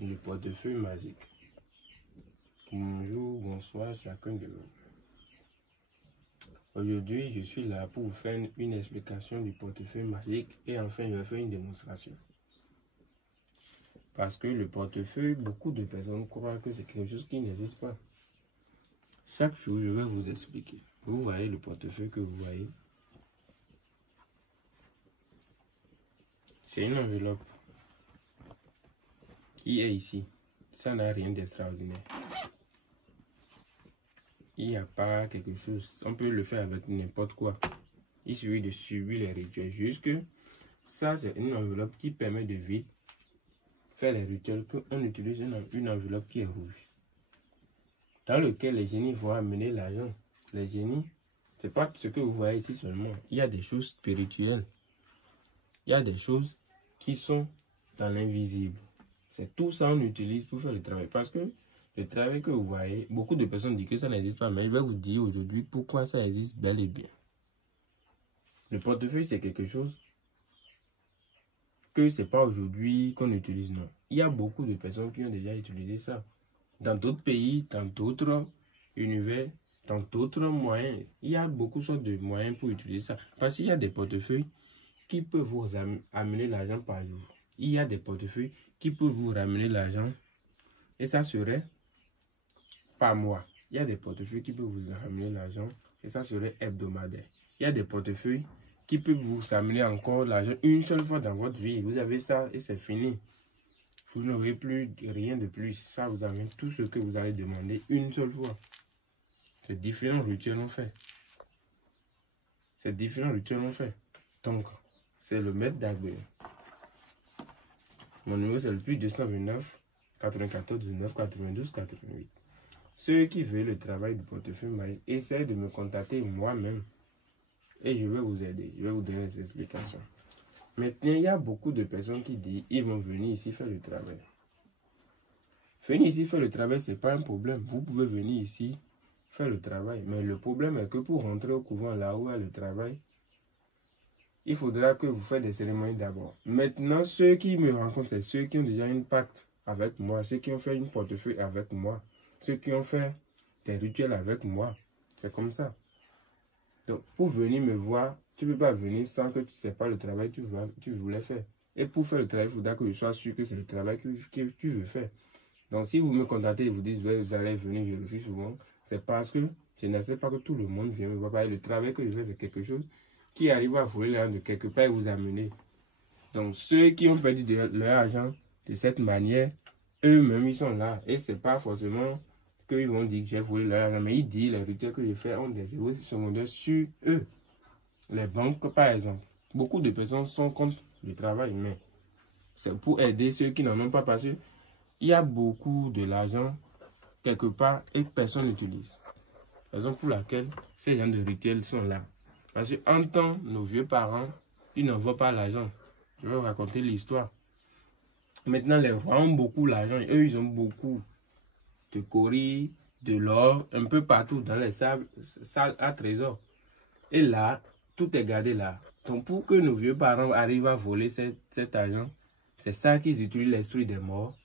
Le portefeuille magique. Bonjour, bonsoir chacun de vous. Aujourd'hui, je suis là pour vous faire une explication du portefeuille magique et enfin, je vais faire une démonstration. Parce que le portefeuille, beaucoup de personnes croient que c'est quelque chose qui n'existe pas. Chaque jour, je vais vous expliquer. Vous voyez le portefeuille que vous voyez. C'est une enveloppe qui est ici. Ça n'a rien d'extraordinaire. Il n'y a pas quelque chose. On peut le faire avec n'importe quoi. Il suffit de subir les rituels. Juste que ça, c'est une enveloppe qui permet de vite faire les rituels qu'on utilise une enveloppe qui est rouge. Dans lequel les génies vont amener l'argent. Les génies, c'est pas ce que vous voyez ici seulement. Il y a des choses spirituelles. Il y a des choses qui sont dans l'invisible. C'est tout ça qu'on utilise pour faire le travail. Parce que le travail que vous voyez, beaucoup de personnes disent que ça n'existe pas. Mais je vais vous dire aujourd'hui pourquoi ça existe bel et bien. Le portefeuille, c'est quelque chose que c'est pas aujourd'hui qu'on utilise, non. Il y a beaucoup de personnes qui ont déjà utilisé ça. Dans d'autres pays, dans d'autres univers, dans d'autres moyens. Il y a beaucoup de moyens pour utiliser ça. Parce qu'il y a des portefeuilles qui peuvent vous amener l'argent par jour. Il y a des portefeuilles qui peuvent vous ramener l'argent et ça serait par mois. Il y a des portefeuilles qui peuvent vous ramener l'argent et ça serait hebdomadaire. Il y a des portefeuilles qui peuvent vous amener encore l'argent une seule fois dans votre vie. Vous avez ça et c'est fini. Vous n'aurez plus rien de plus. Ça vous amène tout ce que vous allez demander une seule fois. C'est différents rituels on fait. C'est différents rituels on fait. Donc, c'est le maître d'Agbert. Mon numéro c'est le plus 229 94 19 92 88. Ceux qui veulent le travail du portefeuille magique, essayez de me contacter moi-même. Et je vais vous aider. Je vais vous donner des explications. Maintenant, il y a beaucoup de personnes qui disent ils vont venir ici faire le travail. Venir ici faire le travail, ce n'est pas un problème. Vous pouvez venir ici faire le travail. Mais le problème est que pour rentrer au couvent là où il y a le travail, il faudra que vous fassiez des cérémonies d'abord. Maintenant, ceux qui me rencontrent, c'est ceux qui ont déjà une pacte avec moi, ceux qui ont fait une portefeuille avec moi, ceux qui ont fait des rituels avec moi. C'est comme ça. Donc, pour venir me voir, tu ne peux pas venir sans que tu ne sais pas le travail que tu voulais faire. Et pour faire le travail, il faudra que je sois sûr que c'est le travail que tu veux faire. Donc, si vous me contactez et vous dites, vous allez venir, je refuse souvent, c'est parce que je ne sais pas que tout le monde vient me voir. Le travail que je fais, c'est quelque chose qui arrive à voler l'argent de quelque part et vous amener. Donc, ceux qui ont perdu leur argent de cette manière, eux-mêmes, ils sont là. Et ce n'est pas forcément qu'ils vont dire que j'ai volé leur argent, mais ils disent les rituels que je fais ont des effets secondaires sur eux. Les banques, par exemple. Beaucoup de personnes sont contre le travail, mais c'est pour aider ceux qui n'en ont pas passé. Il y a beaucoup de l'argent quelque part et personne n'utilise. Raison pour laquelle ces gens de rituels sont là. Parce qu'en temps, nos vieux parents, ils n'envoient pas l'argent. Je vais vous raconter l'histoire. Maintenant, les rois ont beaucoup l'argent. Eux, ils ont beaucoup de coris, de l'or, un peu partout dans les salles à trésor. Et là, tout est gardé là. Donc, pour que nos vieux parents arrivent à voler cet argent, c'est ça qu'ils utilisent l'esprit des morts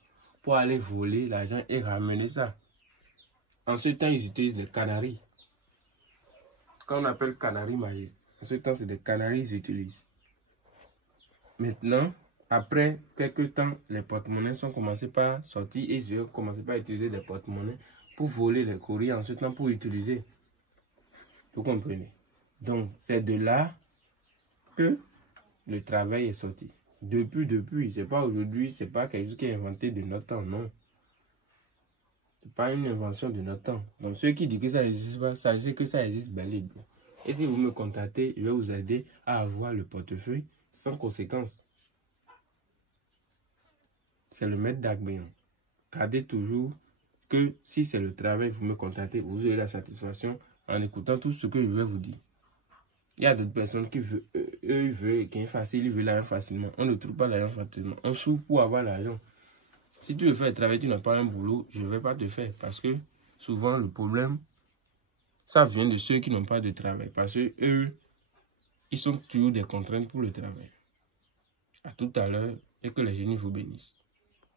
pour aller voler l'argent et ramener ça. En ce temps, ils utilisent les canaries. Qu'on appelle canaries magiques. En ce temps, c'est des canaries qu'ils utilisent. Maintenant, après quelques temps, les porte-monnaies sont commencés par sortir et ils ont commencé par utiliser des porte-monnaies pour voler les courriers en ce temps pour utiliser. Vous comprenez? Donc, c'est de là que le travail est sorti. Depuis, c'est pas aujourd'hui, c'est pas quelque chose qui est inventé de notre temps, non. C'est pas une invention de notre temps. Donc, ceux qui disent que ça n'existe pas, sachez que ça existe bel et bien. Et si vous me contactez, je vais vous aider à avoir le portefeuille sans conséquence. C'est le maître d'Agbert. Gardez toujours que si c'est le travail, vous me contactez, vous aurez la satisfaction en écoutant tout ce que je vais vous dire. Il y a d'autres personnes qui veulent, ils veulent gagner facile, ils veulent l'argent facilement. On ne trouve pas l'argent facilement. On souffre pour avoir l'argent. Si tu veux faire le travail, tu n'as pas un boulot, je ne vais pas te faire. Parce que souvent, le problème, ça vient de ceux qui n'ont pas de travail. Parce que eux, ils sont toujours des contraintes pour le travail. À tout à l'heure et que les génies vous bénissent.